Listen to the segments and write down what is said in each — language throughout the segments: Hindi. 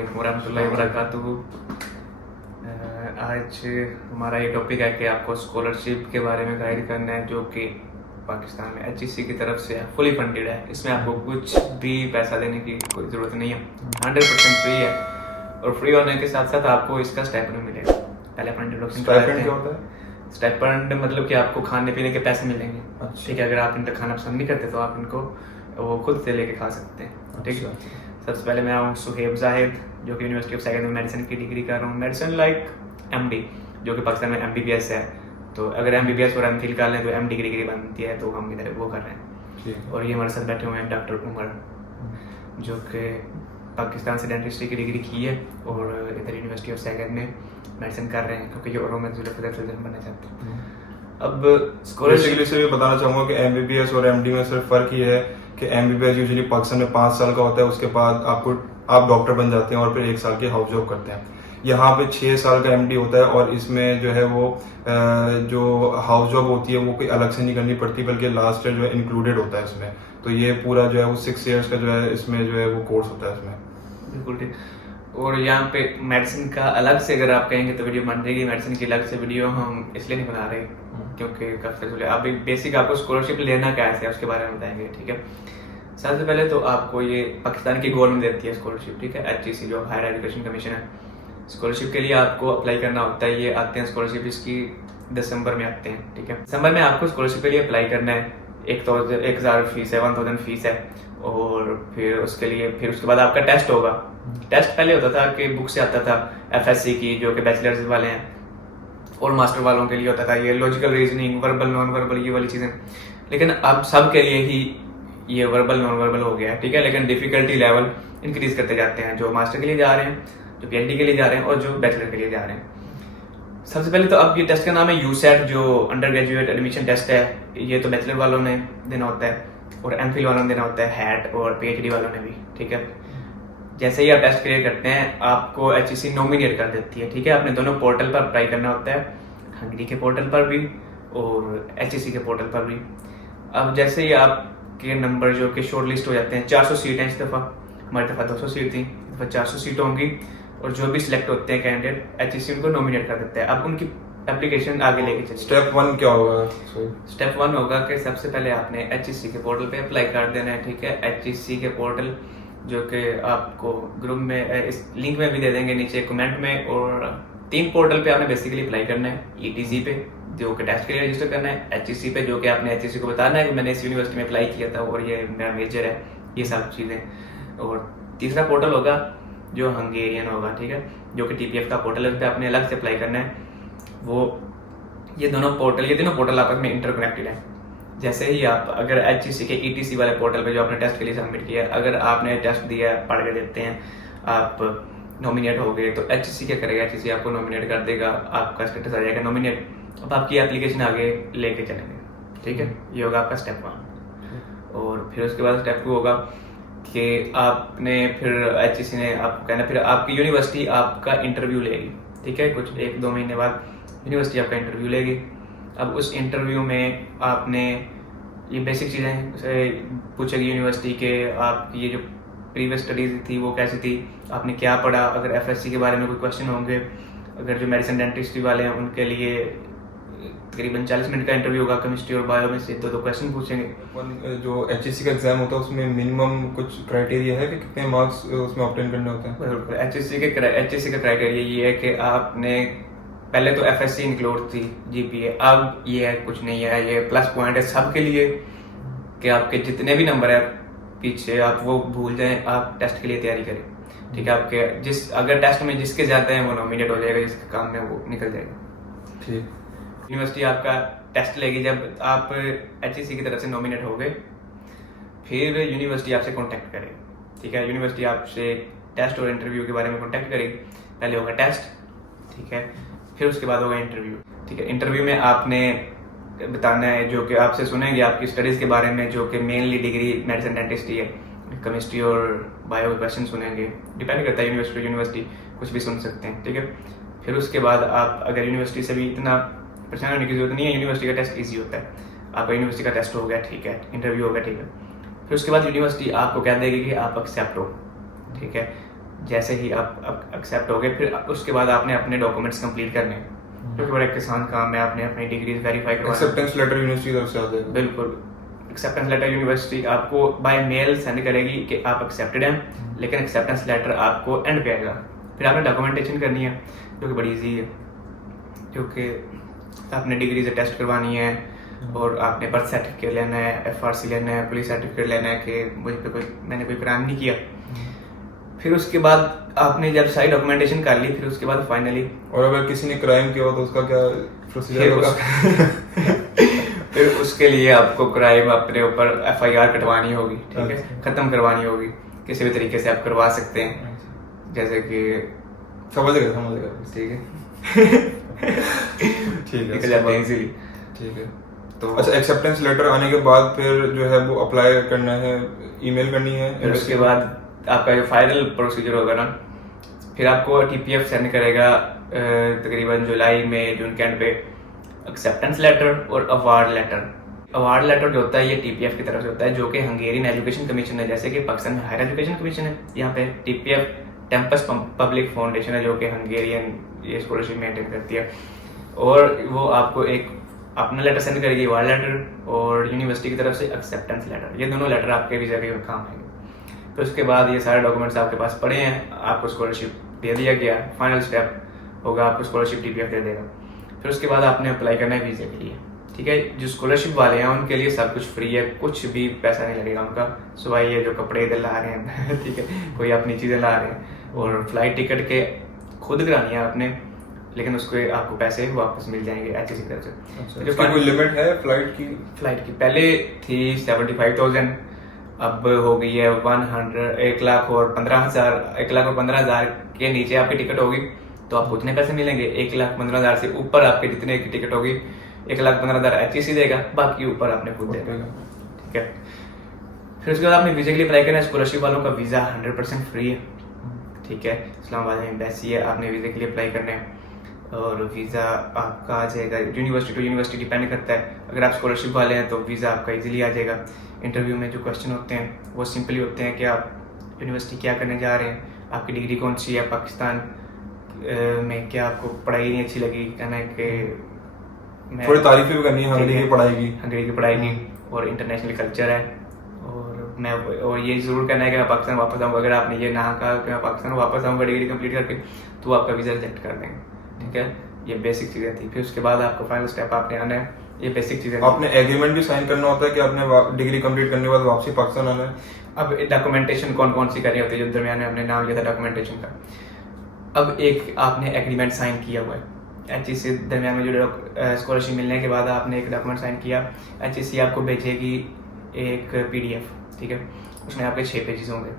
वालेकुम वरहमतुल्लाहि वबरकातुहू। आज हमारा ये टॉपिक है कि आपको स्कॉलरशिप के बारे में गाइड करना है जो कि पाकिस्तान में HEC की तरफ से फुली फंडेड है। इसमें आपको कुछ भी पैसा देने की कोई ज़रूरत नहीं है, 100% फ्री है। और फ्री होने के साथ साथ आपको इसका स्टाइपेंड मिलेगा। पहले अपना इंट्रोडक्शन स्टाइपेंड क्या होता है? स्टाइपेंड मतलब कि आपको खाने पीने के पैसे मिलेंगे। अच्छा। ठीक है, अगर आप इनका खाना पसंद नहीं करते तो आप इनको वो खुद से लेके खा सकते हैं। ठीक है। सबसे पहले मैं हूँ सुहेब जाहिद, जो कि यूनिवर्सिटी ऑफ सेकंड में मेडिसिन की डिग्री कर रहा हूँ। मेडिसिन लाइक MD, जो कि पाकिस्तान में MBBS है। तो अगर MBBS और MPhil कर लें तो MD की डिग्री बनती है, तो हम इधर वो कर रहे हैं। और ये हमारे साथ बैठे हुए हैं डॉक्टर उमर, जो कि पाकिस्तान से डेंटिस्ट्री की डिग्री की है और इधर यूनिवर्सिटी ऑफ सेकंड में मेडिसिन कर रहे हैं, क्योंकि ये और मैं फिजिशियन बनना चाहते हैं। अब स्कॉलरशिप से भी बताना चाहूँगा कि MBBS और MD में सिर्फ फ़र्क ये है कि MBBS यूजुअली पाकिस्तान में 5 साल का होता है, उसके बाद आप डॉक्टर बन जाते हैं और फिर 1 साल की हाउस जॉब करते हैं। यहाँ पे 6 साल का MD होता है और इसमें जो है वो जो हाउस जॉब होती है वो कोई अलग से नहीं करनी पड़ती, बल्कि लास्ट ईयर जो है इंक्लूडेड होता है इसमें। तो ये पूरा जो है वो 6 ईयर्स का जो है इसमें जो है वो कोर्स होता है इसमें। बिल्कुल ठीक। और यहाँ पे मेडिसिन का अलग से अगर आप कहेंगे तो वीडियो बन जाएगी। मेडिसिन की अलग से वीडियो हम इसलिए नहीं बना रहे क्योंकि काफ़ी अभी बेसिक आपको स्कॉलरशिप लेना कैसे है उसके बारे में बताएंगे। ठीक है, सबसे पहले तो आपको ये पाकिस्तान की गवर्नमेंट देती है स्कॉलरशिप। ठीक है, HEC जो हायर एजुकेशन कमीशन है, स्कॉलरशिप के लिए आपको अप्लाई करना होता है। ये आते हैं स्कॉलरशिप इसकी दिसंबर में आते हैं। ठीक है, दिसंबर में आपको स्कॉलरशिप के लिए अप्लाई करना है। 1,000 फीस है, 1,000 फीस है। और फिर उसके बाद आपका टेस्ट होगा। टेस्ट पहले होता था कि बुक से आता था FSC की, जो कि बैचलर्स वाले हैं, और मास्टर वालों के लिए होता था ये logical reasoning, verbal non verbal, ये वाली चीज़ें। लेकिन अब सब के लिए ही ये वर्बल नॉन वर्बल हो गया है। ठीक है, लेकिन डिफिकल्टी लेवल इंक्रीज करते जाते हैं, जो मास्टर के लिए जा रहे हैं, जो PhD के लिए जा रहे हैं और जो बैचलर के लिए जा रहे हैं। सबसे पहले तो अब ये टेस्ट का नाम है USET, जो अंडर ग्रेजुएट एडमिशन टेस्ट है। ये तो बैचलर वालों ने देना होता है और MPhil वालों ने देना होता है, HET और PhD वालों ने भी। ठीक है, जैसे ही आप टेस्ट क्लियर करते हैं आपको HEC नॉमिनेट कर देती है। ठीक है, आपने दोनों पोर्टल पर अप्लाई करना होता है, हंगरी के पोर्टल पर भी और HEC के पोर्टल पर भी। अब जैसे ही आपके नंबर जो कि शॉर्ट लिस्ट हो जाते हैं, 400 सीट हैं इस दफ़ा, हमारी दफ़ा 200 सीट थी, इस दफ़ा 400 सीट होंगी। और जो भी सिलेक्ट होते हैं कैंडिडेट, HEC उनको नॉमिनेट कर देता है। अब उनकी एप्लीकेशन आगे लेके चलिए। स्टेप 1 क्या होगा? स्टेप 1 होगा कि सबसे पहले आपने HEC के पोर्टल पे अप्लाई कर देना है। ठीक है, HEC के पोर्टल जो कि आपको ग्रुप में इस लिंक में भी दे देंगे नीचे कमेंट में। और 3 पोर्टल पे आपने बेसिकली अप्लाई करना है। ETC पे जो कि टेस्ट के लिए रजिस्टर करना है, HEC पे जो कि आपने HEC को बताना है कि मैंने इस यूनिवर्सिटी में अप्लाई किया था और ये मेरा मेजर है, ये सब चीज़ें। और तीसरा पोर्टल होगा जो हंगेरियन होगा। ठीक है, जो कि TPF का पोर्टल है, उस पर आपने अलग से अप्लाई करना है। ये तीनों पोर्टल आपस में इंटरकनेक्टेड है। जैसे ही आप अगर HEC के ETC वाले पोर्टल पे जो आपने टेस्ट के लिए सबमिट किया है, अगर आपने टेस्ट दिया, पढ़ के देते हैं, आप नॉमिनेट हो गए, तो HEC क्या करेगा? HEC आपको नॉमिनेट कर देगा, आपका स्टेटस आ जाएगा नॉमिनेट। अब आपकी एप्लीकेशन आगे लेके चलेंगे। ठीक है, ये होगा आपका स्टेप 1। और फिर उसके बाद स्टेप 2 होगा कि आपने फिर HEC ने आपको कहना, फिर आपकी यूनिवर्सिटी आपका इंटरव्यू लेगी। ठीक है, कुछ 1-2 महीने बाद यूनिवर्सिटी आपका इंटरव्यू लेगी। अब उस इंटरव्यू में आपने ये बेसिक चीज़ें पूछेगी यूनिवर्सिटी के, आपकी ये जो प्रीवियस स्टडीज थी वो कैसी थी, आपने क्या पढ़ा। अगर FSC के बारे में कोई क्वेश्चन होंगे, अगर जो मेडिसिन डेंटिस्ट्री वाले हैं उनके लिए तकरीबन 40 मिनट का इंटरव्यू होगा। केमिस्ट्री और बायो में से 2-2 क्वेश्चन पूछेंगे। जो HEC का एग्जाम होता है उसमें मिनिमम कुछ क्राइटेरिया है कि कितने मार्क्स उसमें ऑब्टेन करने होते हैं? HEC का क्राइटेरिया ये है कि आपने पहले तो FSC इंक्लूड थी GPA, अब ये है कुछ नहीं है, ये प्लस पॉइंट है सबके लिए कि आपके जितने भी नंबर है पीछे आप वो भूल जाएं, आप टेस्ट के लिए तैयारी करें। ठीक है, आपके अगर टेस्ट में जिसके ज़्यादा है वो नॉमिनेट हो जाएगा, जिसके काम में वो निकल जाएगा। ठीक, यूनिवर्सिटी आपका टेस्ट लेगी। जब आप HEC की तरफ से नॉमिनेट हो गए, फिर यूनिवर्सिटी आपसे कांटेक्ट करेगी। ठीक है, यूनिवर्सिटी आपसे टेस्ट और इंटरव्यू के बारे में कांटेक्ट करेगी। पहले होगा टेस्ट, ठीक है, फिर उसके बाद होगा इंटरव्यू। ठीक है, इंटरव्यू में आपने बताना है, जो कि आपसे सुनेंगे आपकी स्टडीज़ के बारे में, जो कि मेनली डिग्री मेडिसिन डेंटिस्ट्री है। केमिस्ट्री और बायो के क्वेश्चन सुनेंगे, डिपेंड करता है यूनिवर्सिटी कुछ भी सुन सकते हैं। ठीक है, फिर उसके बाद आप अगर यूनिवर्सिटी से भी इतना परेशान होने की जरूरत नहीं है, यूनिवर्सिटी का टेस्ट ईजी होता है। आपका यूनिवर्सिटी का टेस्ट हो गया, ठीक है, इंटरव्यू हो गया, ठीक है, फिर उसके बाद यूनिवर्सिटी आपको कह देगी कि आप एक्सेप्ट हो। ठीक है, जैसे ही आप एक्सेप्ट हो गए, फिर उसके बाद आपने अपने डॉक्यूमेंट्स कंप्लीट करने हैं, क्योंकि बड़ा एक किसान काम है, आपने अपनी डिग्रीज वेरीफाई करवानी। एक्सेप्टेंस लेटर यूनिवर्सिटी की तरफ से आ जाएगा। बिल्कुल, एक्सेप्टेंस लेटर यूनिवर्सिटी आपको बाय मेल सेंड करेगी कि आप एक्सेप्टेड हैं, लेकिन एक्सेप्टेंस लेटर आपको एंड पे आएगा। फिर आपने डॉक्यूमेंटेशन करनी है, जो कि बड़ी ईजी है, क्योंकि आपने डिग्री से टेस्ट करवानी है, और आपने बर्थ सर्टिफिकेट लेना है, FRC लेना है, पुलिस सर्टिफिकेट लेना है कि मुझे पे मैंने कोई क्राइम नहीं किया। फिर उसके बाद आपने जब सारी डॉक्यूमेंटेशन कर ली, फिर उसके बाद फाइनली, और अगर किसी ने क्राइम किया हो तो उसका क्या प्रोसीजर होगा? फिर उसके लिए आपको क्राइम अपने ऊपर FIR कटवानी होगी, ठीक है, खत्म करवानी होगी, किसी भी तरीके से आप करवा सकते हैं, जैसे कि समझ गए, ठीक है ठीक निकल जाते हैं है, इजीली। ठीक है। तो अच्छा, एक्सेप्टेंस लेटर आने के बाद फिर जो है वो अप्लाई करना है, ईमेल करनी है, फिर उसके बाद आपका जो फाइनल प्रोसीजर होगा ना, फिर आपको TPF सेंड करेगा तकरीबन जुलाई में, जून के एंड पे, एक्सेप्टेंस लेटर और अवार्ड लेटर। अवार्ड लेटर जो होता है ये TPF की तरफ से होता है, जो कि हंगेरियन एजुकेशन कमीशन है, जैसे कि पाकिस्तान में हायर एजुकेशन कमीशन है, यहाँ पे TPF टेम्पस पब्लिक फाउंडेशन है, जो कि हंगेरियन ये स्कॉलरशिप मेंटेन करती है, और वो आपको एक अपना लेटर सेंड करेगी, अवार्ड लेटर, और यूनिवर्सिटी की तरफ से एक्सेप्टेंस लेटर। ये दोनों लेटर आपके वीजा के काम आएंगे। तो उसके बाद ये सारे डॉक्यूमेंट्स आपके पास पड़े हैं, आपको स्कॉलरशिप दे दिया गया। फाइनल स्टेप होगा, आपको स्कॉलरशिप TPF दे देगा। फिर उसके बाद आपने अप्लाई करना है वीज़े के लिए, ठीक है। जो स्कॉलरशिप वाले हैं उनके लिए सब कुछ फ्री है, कुछ भी पैसा नहीं लगेगा उनका, सिवाय ये जो कपड़े इधर ला रहे हैं ठीक है, कोई अपनी चीज़ें ला रहे हैं, और फ्लाइट टिकट के खुद करानी है आपने, लेकिन उसको आपको पैसे वापस मिल जाएंगे HSC की तरफ से। अच्छा, इसकी कोई लिमिट है फ्लाइट की? फ्लाइट की पहले थी 75,000, अब हो गई है 1,15,000। 1,15,000 के नीचे आपकी टिकट होगी तो आपको उतने पैसे मिलेंगे। 1,15,000 से ऊपर आपके जितने की टिकट होगी 1,15,000 HSC देगा, बाकी ऊपर आपने खुद देगा, ठीक है। फिर उसके बाद आपने वीजा के लिए अप्लाई करना है। स्कॉलरशिप वालों का वीज़ा 100% फ्री है, ठीक है। इस्लामाबाद में एम्बेसी है, आपने वीज़े के लिए अप्लाई करना है, और वीज़ा आपका आ जाएगा। यूनिवर्सिटी टू यूनिवर्सिटी डिपेंड करता है। अगर आप स्कॉलरशिप वाले हैं तो वीज़ा आपका इजीली आ जाएगा। इंटरव्यू में जो क्वेश्चन होते हैं वो सिंपली होते हैं कि आप यूनिवर्सिटी क्या करने जा रहे हैं, आपकी डिग्री कौन सी है, पाकिस्तान में क्या आपको पढ़ाई नहीं अच्छी लगी, कहना है कि थोड़ी तारीफें भी करनी है हंगरी की पढ़ाई की, हंगरी की पढ़ाई की, और इंटरनेशनल कल्चर है, और ये जरूर कहना है कि मैं पाकिस्तान वापस आऊँगा। अगर आपने ये ना कहा कि मैं पाकिस्तान वापस आऊँगा डिग्री कंप्लीट करके, तो आपका वीज़ा रिजेक्ट कर देंगे, ठीक है। ये बेसिक चीज़ें थी। फिर उसके बाद आपको फाइनल स्टेप आपने आना है, ये बेसिक चीज़ें। आपने एग्रीमेंट भी साइन करना होता है कि आपने डिग्री कंप्लीट करने के बाद वापसी पाकिस्तान आना है। अब डॉक्यूमेंटेशन कौन कौन सी करनी होती है, जो दरमियान में हमने नाम लिया था डॉक्यूमेंटेशन का। अब एक आपने एग्रीमेंट साइन किया हुआ है HSC से, दरमियान में जो स्कॉलरशिप मिलने के बाद आपने एक डॉक्यूमेंट साइन किया, HSC आपको भेजेगी एक PDF, ठीक है। उसमें आपके 6 पेजेस होंगे।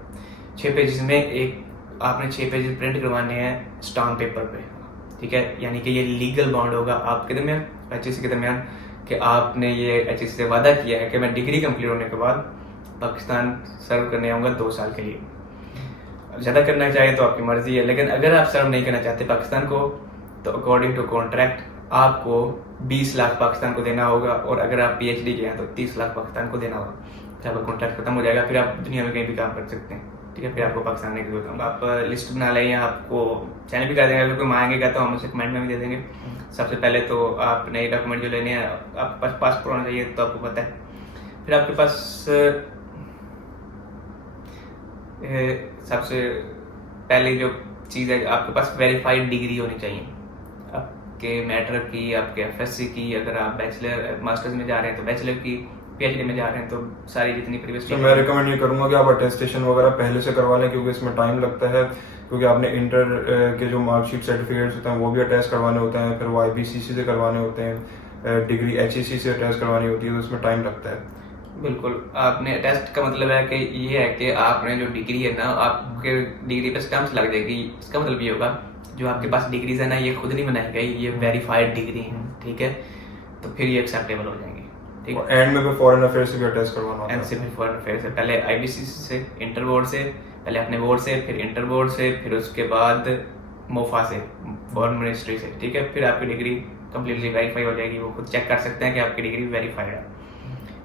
6 पेजेस में एक आपने 6 पेजेस प्रिंट करवाने हैं स्टाम्प पेपर पे, ठीक है। यानी कि ये लीगल बॉन्ड होगा आपके दरमियान, HSC के दरमियान, कि आपने ये HSC से वादा किया है कि मैं डिग्री कंप्लीट होने के बाद पाकिस्तान सर्व करने आऊँगा 2 साल के लिए। ज़्यादा करना चाहे तो आपकी मर्जी है, लेकिन अगर आप सर्व नहीं करना चाहते पाकिस्तान को, तो अकॉर्डिंग टू कॉन्ट्रैक्ट आपको 20 लाख पाकिस्तान को देना होगा, और अगर आप PhD के हैं तो 30 लाख पाकिस्तान को देना होगा। फिर आपका कॉन्ट्रैक्ट खत्म हो जाएगा, फिर आप दुनिया में कहीं भी काम कर सकते हैं, ठीक है। फिर आपको पाकिस्तान आने की जरूरत है। आप लिस्ट बना लें, या आपको चैनल भी कर देंगे, अगर कोई मांगेगा तो हम उसे कमेंट में भी दे देंगे। सबसे पहले तो आप नए डॉक्यूमेंट जो लेने हैं, आपके पास पासपोर्ट होना चाहिए, तो आपको पता है। फिर आपके पास सबसे पहले जो चीज़ है, आपके पास वेरीफाइड डिग्री होनी चाहिए आपके मैटर की, आपके FSC की। अगर आप बैचलर मास्टर्स में जा रहे हैं तो बैचलर की, PhD में जा रहे हैं तो सारी जितनी प्रीवियस। तो मैं रिकमेंड ये करूंगा कि आप अटेस्टेशन वगैरह पहले से करवा लें, क्योंकि इसमें टाइम लगता है, क्योंकि आपने इंटर के जो मार्कशीट सर्टिफिकेट्स होते हैं वो भी अटैच करवाने होते हैं, फिर वो IBCC से करवाने होते हैं, डिग्री HSC से अटैच करवानी होती है, तो उसमें टाइम लगता है। बिल्कुल, आपने टेस्ट का मतलब है कि ये है कि आपने जो डिग्री है ना, आपके डिग्री पे स्टैम्प्स लग जाएगी। इसका मतलब ये होगा जो आपके पास डिग्रीज है ना, ये खुद नहीं बनाई गई, ये वेरीफाइड डिग्री है, ठीक है। तो फिर ये एक्सेप्टेबल हो जाएंगे, ठीक है। एंड में फॉरेन अफेयर से भी अटैच करवाना होता है। एमसीपी फॉरेन अफेयर से पहले IBCC से, इंटर बोर्ड से, पहले अपने बोर्ड से, फिर इंटर बोर्ड से, फिर उसके बाद मोफा से, फॉरेन मिनिस्ट्री से, ठीक है। फिर आपकी डिग्री कम्प्लीटली वेरीफाई हो जाएगी, वो खुद चेक कर सकते हैं कि आपकी डिग्री वेरीफाइड है।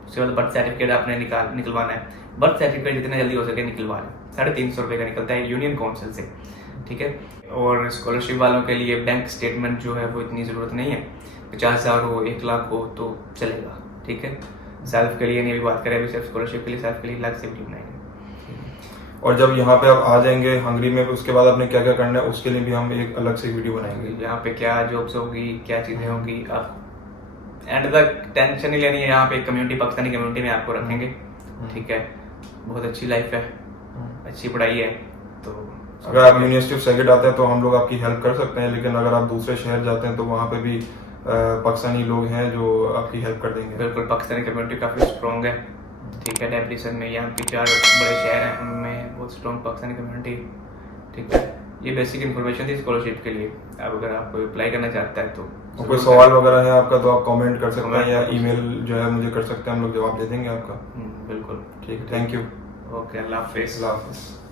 उसके बाद बर्थ सर्टिफिकेट आपने निकलवाना है। बर्थ सर्टिफिकेट जितना जल्दी हो सके निकलवा लें, 350 रुपये का निकलता है यूनियन काउंसिल से, ठीक है। और स्कॉलरशिप वालों के लिए बैंक स्टेटमेंट जो है वो इतनी ज़रूरत नहीं है, 50,000 हो 1 लाख हो तो चलेगा, ठीक है। सेल्फ के लिए नहीं, अभी बात करें अभी सिर्फ स्कॉलरशिप के लिए, सेल्फ के लिए अलग से वीडियो बनाएंगे। और जब यहाँ पे आप आ जाएंगे हंगरी में, उसके बाद आपने क्या क्या करना है उसके लिए भी हम एक अलग से वीडियो बनाएंगे। यहाँ पे क्या जॉब्स होगी, क्या चीज़ें होगी, आप एंड तक टेंशन नहीं लेनी है। यहाँ पे कम्युनिटी, पाकिस्तानी कम्युनिटी में आपको रखेंगे, ठीक है। बहुत अच्छी लाइफ है, अच्छी पढ़ाई है। तो अगर आप यूनिवर्सिटी ऑफ सैगेट आते हैं तो हम लोग आपकी हेल्प कर सकते हैं, लेकिन अगर आप दूसरे शहर जाते हैं तो वहाँ पे भी पाकिस्तानी लोग हैं जो आपकी हेल्प कर देंगे। बिल्कुल, पाकिस्तानी कम्युनिटी काफ़ी स्ट्रॉन्ग है, ठीक है। डेप्रेशन में यहाँ पे 4 बड़े शहर हैं, उनमें बहुत स्ट्रॉन्ग पाकिस्तानी कम्युनिटी, ठीक है। ये बेसिक इन्फॉर्मेशन थी स्कॉलरशिप के लिए। अब अगर आप कोई अप्लाई करना चाहता है तो कोई सवाल वगैरह है आपका तो आप कमेंट कर सकते हैं, या ईमेल जो है मुझे कर सकते हैं, हम लोग जवाब दे देंगे आपका। बिल्कुल, ठीक है, थैंक यू। ओके, अल्लाह हाफिज़। अल्लाह हाफिज़।